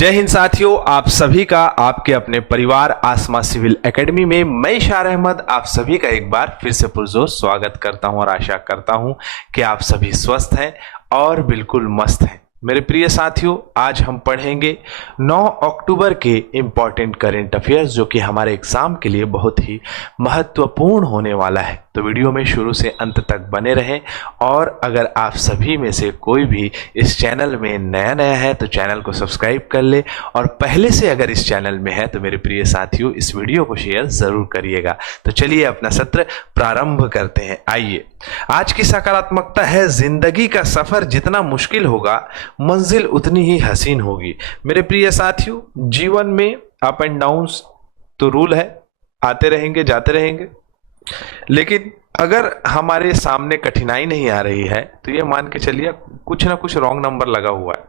जय हिंद साथियों, आप सभी का आपके अपने परिवार आसमा सिविल एकेडमी में मैं इशार अहमद आप सभी का एक बार फिर से पुरजोर स्वागत करता हूं और आशा करता हूं कि आप सभी स्वस्थ हैं और बिल्कुल मस्त हैं। मेरे प्रिय साथियों, आज हम पढ़ेंगे 9 अक्टूबर के इम्पॉर्टेंट करेंट अफेयर्स जो कि हमारे एग्जाम के लिए बहुत ही महत्वपूर्ण होने वाला है। तो वीडियो में शुरू से अंत तक बने रहें और अगर आप सभी में से कोई भी इस चैनल में नया है तो चैनल को सब्सक्राइब कर ले और पहले से अगर इस चैनल में है तो मेरे प्रिय साथियों इस वीडियो को शेयर जरूर करिएगा। तो चलिए अपना सत्र प्रारंभ करते हैं। आइए, आज की सकारात्मकता है जिंदगी का सफर जितना मुश्किल होगा मंजिल उतनी ही हसीन होगी। मेरे प्रिय साथियों, जीवन में अप एंड डाउन्स तो रूल है, आते रहेंगे जाते रहेंगे, लेकिन अगर हमारे सामने कठिनाई नहीं आ रही है तो ये मान के चलिए कुछ ना कुछ रॉन्ग नंबर लगा हुआ है।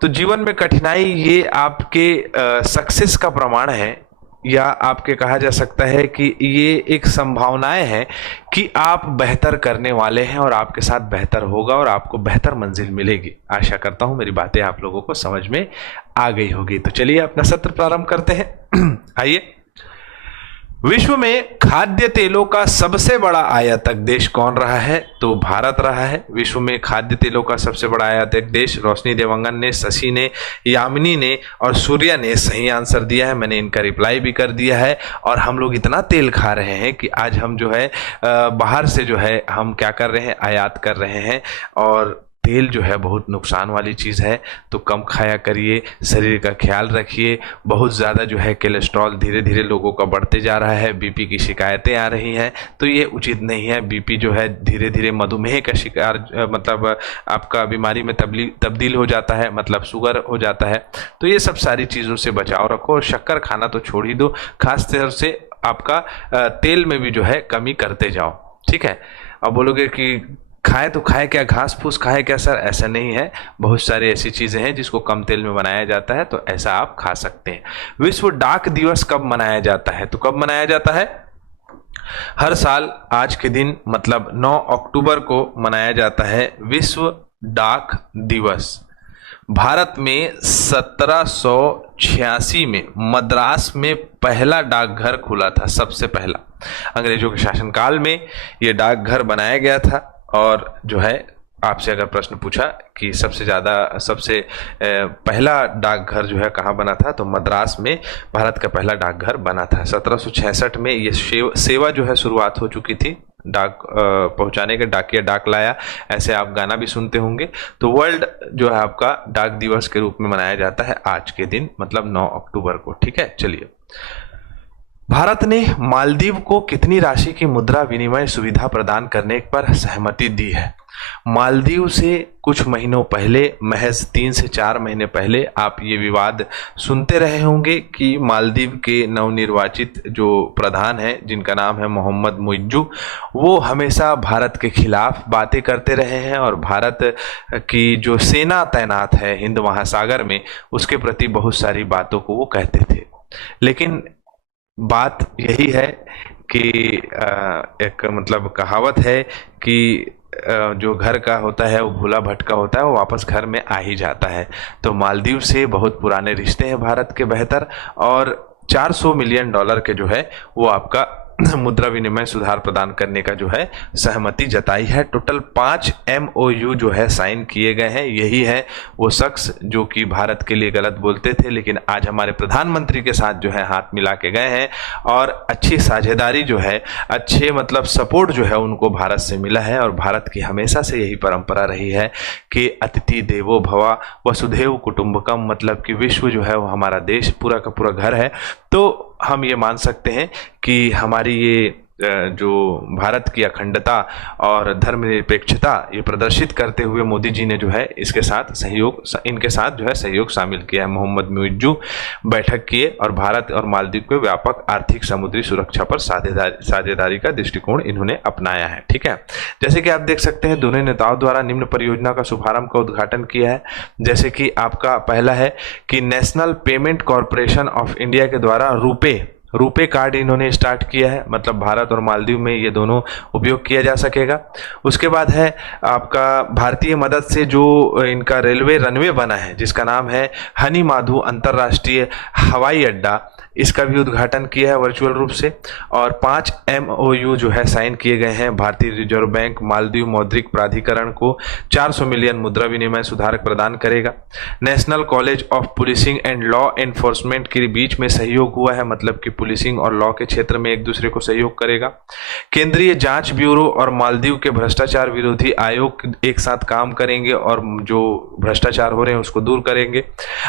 तो जीवन में कठिनाई ये आपके सक्सेस का प्रमाण है, या आपके कहा जा सकता है कि ये एक संभावनाएं हैं कि आप बेहतर करने वाले हैं और आपके साथ बेहतर होगा और आपको बेहतर मंजिल मिलेगी। आशा करता हूं मेरी बातें आप लोगों को समझ में आ गई होगी। तो चलिए अपना सत्र प्रारंभ करते हैं। आइए, विश्व में खाद्य तेलों का सबसे बड़ा आयातक देश कौन रहा है? तो भारत रहा है। विश्व में खाद्य तेलों का सबसे बड़ा आयातक देश। रोशनी देवंगन ने, शशि ने, यामिनी ने और सूर्या ने सही आंसर दिया है। मैंने इनका रिप्लाई भी कर दिया है। और हम लोग इतना तेल खा रहे हैं कि आज हम जो है बाहर से जो है हम क्या कर रहे हैं, आयात कर रहे हैं। और तेल जो है बहुत नुकसान वाली चीज़ है, तो कम खाया करिए, शरीर का ख्याल रखिए। बहुत ज़्यादा जो है कोलेस्ट्रॉल धीरे धीरे लोगों का बढ़ते जा रहा है, बीपी की शिकायतें आ रही हैं, तो ये उचित नहीं है। बीपी जो है धीरे धीरे मधुमेह का शिकार मतलब आपका बीमारी में तब्दील हो जाता है, मतलब शुगर हो जाता है। तो ये सब सारी चीज़ों से बचाव रखो और शक्कर खाना तो छोड़ ही दो। खास तौर से आपका तेल में भी जो है कमी करते जाओ, ठीक है। अब बोलोगे कि खाए तो खाए क्या, घास फूस खाए क्या? सर ऐसा नहीं है, बहुत सारी ऐसी चीज़ें हैं जिसको कम तेल में बनाया जाता है, तो ऐसा आप खा सकते हैं। विश्व डाक दिवस कब मनाया जाता है? तो कब मनाया जाता है? हर साल आज के दिन मतलब 9 अक्टूबर को मनाया जाता है विश्व डाक दिवस। भारत में 1786 में मद्रास में पहला डाकघर खुला था, सबसे पहला। अंग्रेजों के शासनकाल में यह डाकघर बनाया गया था। और जो है आपसे अगर प्रश्न पूछा कि सबसे पहला डाकघर जो है कहाँ बना था, तो मद्रास में भारत का पहला डाकघर बना था। 1766 में ये सेवा जो है शुरुआत हो चुकी थी, डाक पहुंचाने के। डाकिया डाक लाया, ऐसे आप गाना भी सुनते होंगे। तो वर्ल्ड जो है आपका डाक दिवस के रूप में मनाया जाता है आज के दिन, मतलब 9 अक्टूबर को, ठीक है। चलिए, भारत ने मालदीव को कितनी राशि की मुद्रा विनिमय सुविधा प्रदान करने पर सहमति दी है? मालदीव से कुछ महीनों पहले, महज 3 से 4 महीने पहले, आप ये विवाद सुनते रहे होंगे कि मालदीव के नवनिर्वाचित जो प्रधान हैं, जिनका नाम है मोहम्मद मुइज्जू, वो हमेशा भारत के खिलाफ बातें करते रहे हैं और भारत की जो सेना तैनात है हिंद महासागर में, उसके प्रति बहुत सारी बातों को वो कहते थे। लेकिन बात यही है कि एक मतलब कहावत है कि जो घर का होता है वो भूला भटका होता है, वो वापस घर में आ ही जाता है। तो मालदीव से बहुत पुराने रिश्ते हैं भारत के बेहतर, और $400 मिलियन के जो है वो आपका मुद्रा विनिमय सुधार प्रदान करने का जो है सहमति जताई है। टोटल 5 MOU जो है साइन किए गए हैं। यही है वो शख्स जो कि भारत के लिए गलत बोलते थे, लेकिन आज हमारे प्रधानमंत्री के साथ जो है हाथ मिला के गए हैं और अच्छी साझेदारी जो है, अच्छे मतलब सपोर्ट जो है उनको भारत से मिला है। और भारत की हमेशा से यही परंपरा रही है कि अतिथि देवो भव, वसुधैव कुटुंबकम, मतलब कि विश्व जो है वो हमारा देश पूरा का पूरा घर है। तो हम ये मान सकते हैं कि हमारी ये जो भारत की अखंडता और धर्मनिरपेक्षता ये प्रदर्शित करते हुए मोदी जी ने जो है इनके साथ जो है सहयोग शामिल किया है। मोहम्मद मुइज्जू बैठक किए और भारत और मालदीव के व्यापक आर्थिक समुद्री सुरक्षा पर साझेदारी का दृष्टिकोण इन्होंने अपनाया है, ठीक है। जैसे कि आप देख सकते हैं दोनों नेताओं द्वारा निम्न परियोजना का शुभारंभ का उद्घाटन किया है। जैसे कि आपका पहला है कि national payment corporation of India के द्वारा रुपे रुपे कार्ड इन्होंने स्टार्ट किया है, मतलब भारत और मालदीव में ये दोनों उपयोग किया जा सकेगा। उसके बाद है आपका भारतीय मदद से जो इनका रेलवे रनवे बना है जिसका नाम है हनी माधु अंतर्राष्ट्रीय हवाई अड्डा, इसका भी उद्घाटन किया है वर्चुअल रूप से। और 5 MOU जो है साइन किए गए हैं। भारतीय रिजर्व बैंक मालदीव मौद्रिक प्राधिकरण को 400 मिलियन मुद्रा विनिमय सुधार प्रदान करेगा। National college of policing and law enforcement के बीच में सहयोग हुआ है, मतलब कि पुलिसिंग और लॉ के क्षेत्र में एक दूसरे को सहयोग करेगा। केंद्रीय जांच ब्यूरो और मालदीव के भ्रष्टाचार विरोधी आयोग एक साथ काम करेंगे और जो भ्रष्टाचार हो रहे हैं उसको दूर करेंगे।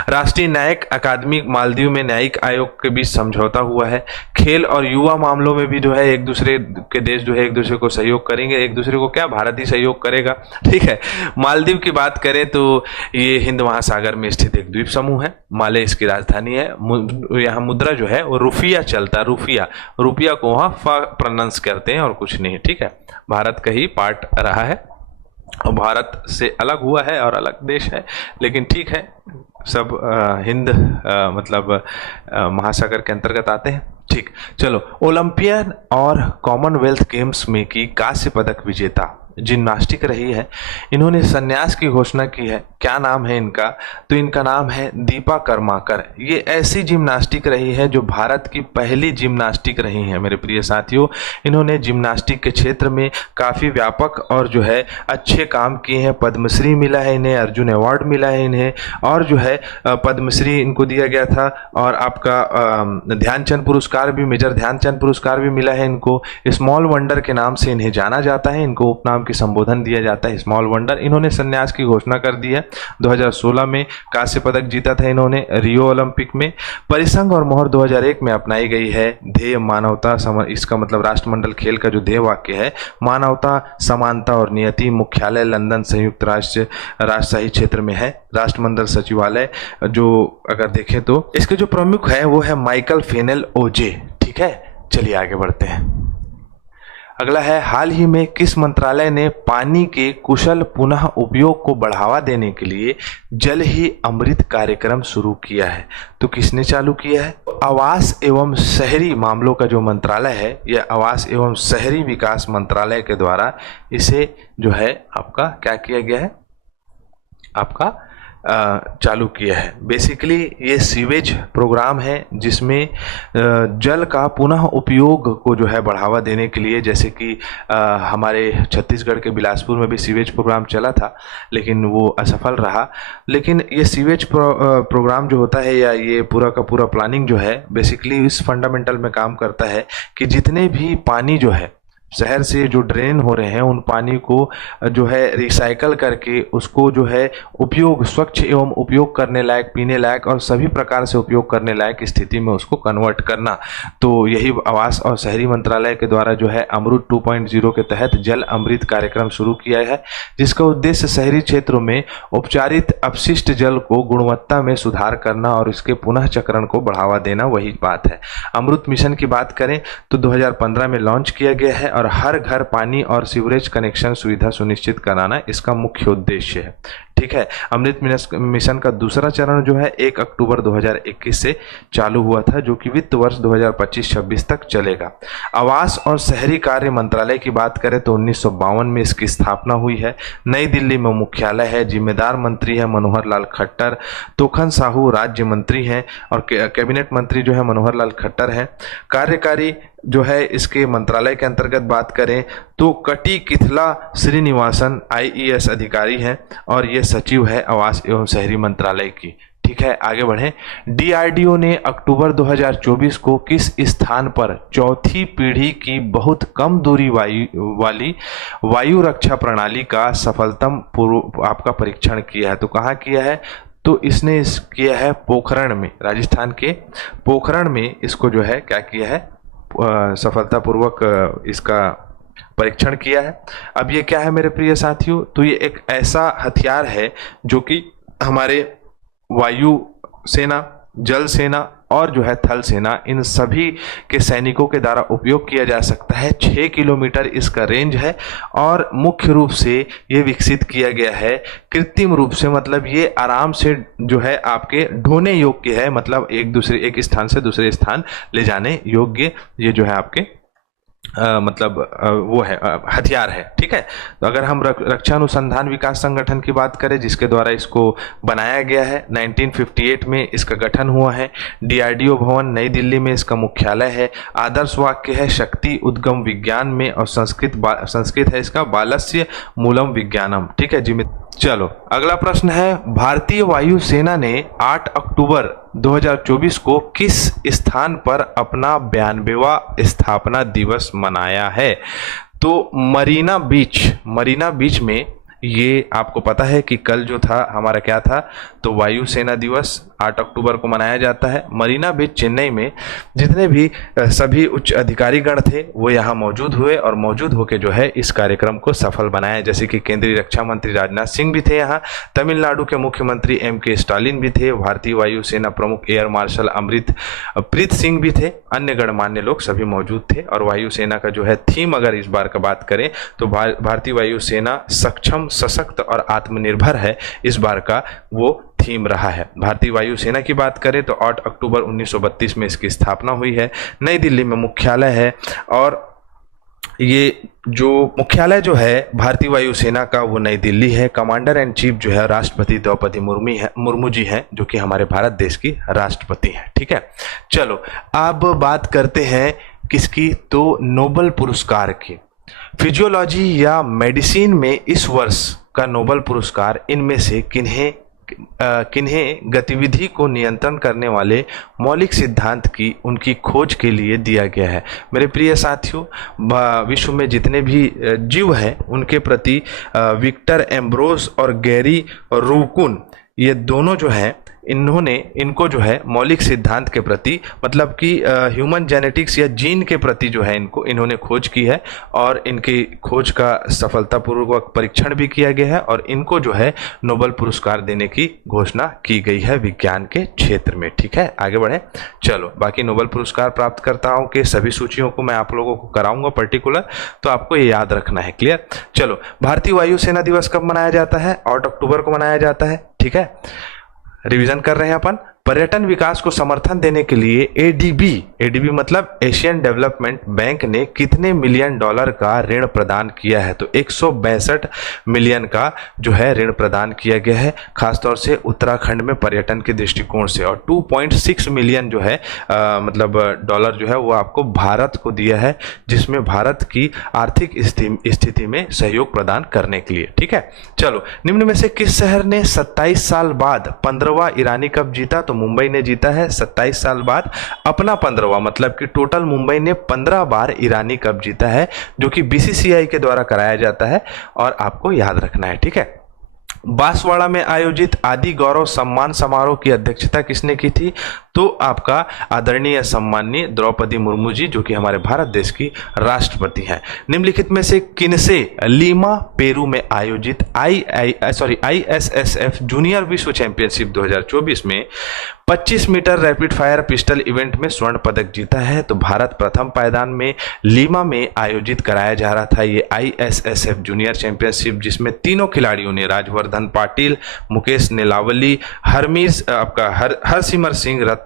राष्ट्रीय न्यायिक अकादमी मालदीव में न्यायिक आयोग के बीच समझौता हुआ है। खेल और युवा मामलों में भी जो है एक दूसरे के देश जो है एक दूसरे को सहयोग करेंगे। एक दूसरे को क्या, भारत ही सहयोग करेगा, ठीक है। मालदीव की बात करें तो ये हिंद महासागर में स्थित एक द्वीप समूह है। माले इसकी राजधानी है। यहाँ मुद्रा जो है वो रुफिया चलता है, रुपया को वहाँ प्रोनाउंस करते हैं और कुछ नहीं, ठीक है। भारत का ही पार्ट रहा है और भारत से अलग हुआ है और अलग देश है, लेकिन ठीक है, सब हिंद मतलब महासागर के अंतर्गत आते हैं, ठीक। चलो, ओलंपियन और कॉमनवेल्थ गेम्स में की कांस्य पदक विजेता जिम्नास्टिक रही है, इन्होंने संन्यास की घोषणा की है। क्या नाम है इनका? तो इनका नाम है दीपा कर्माकर। ये ऐसी जिम्नास्टिक रही है जो भारत की पहली जिम्नास्टिक रही है मेरे प्रिय साथियों। इन्होंने जिम्नास्टिक के क्षेत्र में काफ़ी व्यापक और जो है अच्छे काम किए हैं। पद्मश्री मिला है इन्हें, अर्जुन अवार्ड मिला है इन्हें, और जो है पद्मश्री इनको दिया गया था, और आपका ध्यानचंद पुरस्कार भी, मेजर ध्यानचंद पुरस्कार भी मिला है इनको। स्मॉल वंडर के नाम से इन्हें जाना जाता है, इनको उपनाम की संबोधन दिया जाता है स्मॉल वंडर। इन्होंने संन्यास की घोषणा कर दी है। 2016 में कांस्य पदक जीता था इन्होंने रियो ओलंपिक में। परिसंघ और मोहर 2001 में अपनाई गई है। ध्येय मानवता इसका मतलब राष्ट्रमंडल खेल का जो ध्येय वाक्य है, मानवता, समानता और नियति। मुख्यालय लंदन संयुक्त राष्ट्र राजशाही क्षेत्र में है। राष्ट्रमंडल सचिवालय जो अगर देखें तो इसके जो प्रमुख है वो है माइकल फेनेल ओजे, ठीक है। चलिए आगे बढ़ते हैं। अगला है, हाल ही में किस मंत्रालय ने पानी के कुशल पुनः उपयोग को बढ़ावा देने के लिए जल ही अमृत कार्यक्रम शुरू किया है? तो किसने चालू किया है? आवास एवं शहरी मामलों का जो मंत्रालय है, यह आवास एवं शहरी विकास मंत्रालय के द्वारा इसे जो है आपका क्या किया गया है, आपका चालू किया है। बेसिकली ये सीवेज प्रोग्राम है जिसमें जल का पुनः उपयोग को जो है बढ़ावा देने के लिए, जैसे कि हमारे छत्तीसगढ़ के बिलासपुर में भी सीवेज प्रोग्राम चला था लेकिन वो असफल रहा। लेकिन ये सीवेज प्रोग्राम जो होता है या ये पूरा का पूरा प्लानिंग जो है बेसिकली इस फंडामेंटल में काम करता है कि जितने भी पानी जो है शहर से जो ड्रेन हो रहे हैं उन पानी को जो है रिसाइकल करके उसको जो है उपयोग, स्वच्छ एवं उपयोग करने लायक, पीने लायक और सभी प्रकार से उपयोग करने लायक स्थिति में उसको कन्वर्ट करना। तो यही आवास और शहरी मंत्रालय के द्वारा जो है अमृत 2.0 के तहत जल अमृत कार्यक्रम शुरू किया है, जिसका उद्देश्य शहरी क्षेत्रों में उपचारित अपशिष्ट जल को गुणवत्ता में सुधार करना और इसके पुनः चक्रण को बढ़ावा देना, वही बात है। अमृत मिशन की बात करें तो 2015 में लॉन्च किया गया है और हर घर पानी और सीवरेज कनेक्शन सुविधा सुनिश्चित कराना इसका मुख्य उद्देश्य है, ठीक है। अमृत मिशन का दूसरा चरण जो है 1 अक्टूबर 2021 से चालू हुआ था, जो कि वित्त वर्ष 2025-26 तक चलेगा। आवास और शहरी कार्य मंत्रालय की बात करें तो 1952 में इसकी स्थापना हुई है। नई दिल्ली में मुख्यालय है। जिम्मेदार मंत्री है मनोहर लाल खट्टर। तोखन साहू राज्य मंत्री हैं और कैबिनेट मंत्री जो है मनोहर लाल खट्टर हैं। कार्यकारी जो है इसके मंत्रालय के अंतर्गत बात करें तो कटी किथला श्रीनिवासन IAS अधिकारी हैं और ये सचिव है आवास एवं शहरी मंत्रालय की, ठीक है। आगे बढ़ें। DRDO ने अक्टूबर 2024 को किस स्थान पर चौथी पीढ़ी की बहुत कम दूरी वाली वायु रक्षा प्रणाली का सफलतम आपका परीक्षण किया है? तो कहाँ किया है? तो इसने किया है पोखरण में, राजस्थान के पोखरण में इसको जो है क्या किया है, सफलतापूर्वक इसका परीक्षण किया है। अब ये क्या है मेरे प्रिय साथियों? तो ये एक ऐसा हथियार है जो कि हमारे वायु सेना, जल सेना और जो है थल सेना, इन सभी के सैनिकों के द्वारा उपयोग किया जा सकता है। 6 किलोमीटर इसका रेंज है और मुख्य रूप से ये विकसित किया गया है कृत्रिम रूप से, मतलब ये आराम से जो है आपके ढोने योग्य है, मतलब एक स्थान से दूसरे स्थान ले जाने योग्य ये जो है आपके वो है हथियार है। ठीक है, तो अगर हम रक्षा अनुसंधान विकास संगठन की बात करें जिसके द्वारा इसको बनाया गया है, 1958 में इसका गठन हुआ है। डीआरडीओ भवन नई दिल्ली में इसका मुख्यालय है। आदर्श वाक्य है शक्ति उद्गम विज्ञान में, और संस्कृत है इसका बालस्य मूलम विज्ञानम। ठीक है जी। चलो अगला प्रश्न है, भारतीय वायु सेना ने 8 अक्टूबर 2024 को किस स्थान पर अपना 92वां स्थापना दिवस मनाया है? तो मरीना बीच में, ये आपको पता है कि कल जो था हमारा क्या था, तो वायु सेना दिवस 8 अक्टूबर को मनाया जाता है। मरीना बीच चेन्नई में जितने भी सभी उच्च अधिकारीगण थे वो यहाँ मौजूद हुए और मौजूद होकर जो है इस कार्यक्रम को सफल बनाया। जैसे कि केंद्रीय रक्षा मंत्री राजनाथ सिंह भी थे यहाँ, तमिलनाडु के मुख्यमंत्री MK स्टालिन भी थे, भारतीय वायु सेना प्रमुख एयर मार्शल अमृतप्रीत सिंह भी थे, अन्य गणमान्य लोग सभी मौजूद थे। और वायु सेना का जो है थीम अगर इस बार का बात करें तो भारतीय वायु सेना सक्षम, सशक्त और आत्मनिर्भर है, इस बार का वो थीम रहा है। भारतीय वायु सेना की बात करें तो 8 अक्टूबर 1932 में इसकी स्थापना हुई है। नई दिल्ली में मुख्यालय है और ये जो मुख्यालय जो है भारतीय वायु सेना का वो नई दिल्ली है। कमांडर एंड चीफ जो है राष्ट्रपति द्रौपदी मुर्मू जी हैं, जो कि हमारे भारत देश की राष्ट्रपति हैं। ठीक है, चलो अब बात करते हैं किसकी, तो नोबेल पुरस्कार की। फिजियोलॉजी या मेडिसिन में इस वर्ष का नोबेल पुरस्कार इनमें से किन्हें गतिविधि को नियंत्रण करने वाले मौलिक सिद्धांत की उनकी खोज के लिए दिया गया है? मेरे प्रिय साथियों, विश्व में जितने भी जीव हैं उनके प्रति विक्टर एम्ब्रोस और गैरी रूकुन, ये दोनों जो हैं इनको जो है मौलिक सिद्धांत के प्रति, मतलब कि ह्यूमन जेनेटिक्स या जीन के प्रति जो है इन्होंने खोज की है और इनकी खोज का सफलतापूर्वक परीक्षण भी किया गया है और इनको जो है नोबेल पुरस्कार देने की घोषणा की गई है विज्ञान के क्षेत्र में। ठीक है, आगे बढ़े। चलो बाकी नोबेल पुरस्कार प्राप्तकर्ताओं के सभी सूचियों को मैं आप लोगों को कराऊंगा पर्टिकुलर, तो आपको ये याद रखना है। क्लियर? चलो, भारतीय वायु सेना दिवस कब मनाया जाता है? 8 अक्टूबर को मनाया जाता है। ठीक है, रिवीजन कर रहे हैं अपन। पर्यटन विकास को समर्थन देने के लिए एडीबी मतलब एशियन डेवलपमेंट बैंक ने कितने मिलियन डॉलर का ऋण प्रदान किया है? तो 162 मिलियन का जो है ऋण प्रदान किया गया है, खासतौर से उत्तराखंड में पर्यटन के दृष्टिकोण से। और 2.6 मिलियन जो है मतलब डॉलर जो है वो आपको भारत को दिया है, जिसमें भारत की आर्थिक स्थिति में सहयोग प्रदान करने के लिए। ठीक है, चलो निम्न में से किस शहर ने 27 साल बाद 15वां ईरानी कप जीता? तो मुंबई ने जीता है 27 साल बाद अपना 15वां, मतलब कि टोटल मुंबई ने 15 बार ईरानी कप जीता है, जो कि BCCI के द्वारा कराया जाता है और आपको याद रखना है। ठीक है, बांसवाड़ा में आयोजित आदि गौरव सम्मान समारोह की अध्यक्षता किसने की थी? तो आपका आदरणीय सम्माननीय द्रौपदी मुर्मू जी, जो कि हमारे भारत देश की राष्ट्रपति हैं। निम्नलिखित में से किनसे लीमा पेरू में आयोजित ISSF जूनियर विश्व चैंपियनशिप 2024 में 25 metre rapid fire pistol event में स्वर्ण पदक जीता है? तो भारत प्रथम पायदान में लीमा में आयोजित कराया जा रहा था ये ISSF जूनियर चैंपियनशिप, जिसमें तीनों खिलाड़ियों ने, राजवर्धन पाटिल, मुकेश नेलावली, हरसिमर सिंह रत्था,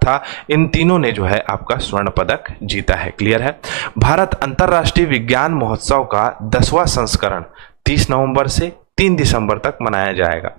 इन तीनों ने जो है आपका स्वर्ण पदक जीता है। क्लियर है? भारत अंतर्राष्ट्रीय विज्ञान महोत्सव का 10वां संस्करण 30 नवंबर से 3 दिसंबर तक मनाया जाएगा।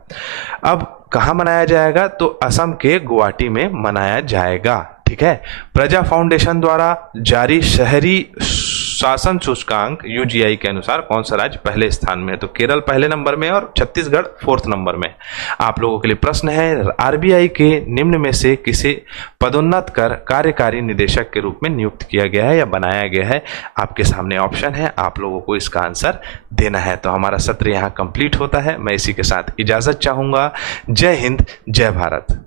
अब कहाँ मनाया जाएगा? तो असम के गुवाहाटी में मनाया जाएगा। ठीक है, प्रजा फाउंडेशन द्वारा जारी शहरी शासन सूचकांक UGI के अनुसार कौन सा राज्य पहले स्थान में है? तो केरल पहले नंबर में और छत्तीसगढ़ 4th नंबर में। आप लोगों के लिए प्रश्न है, RBI के निम्न में से किसे पदोन्नत कर कार्यकारी निदेशक के रूप में नियुक्त किया गया है या बनाया गया है? आपके सामने ऑप्शन है, आप लोगों को इसका आंसर देना है। तो हमारा सत्र यहाँ कंप्लीट होता है। मैं इसी के साथ इजाजत चाहूंगा। जय हिंद, जय भारत।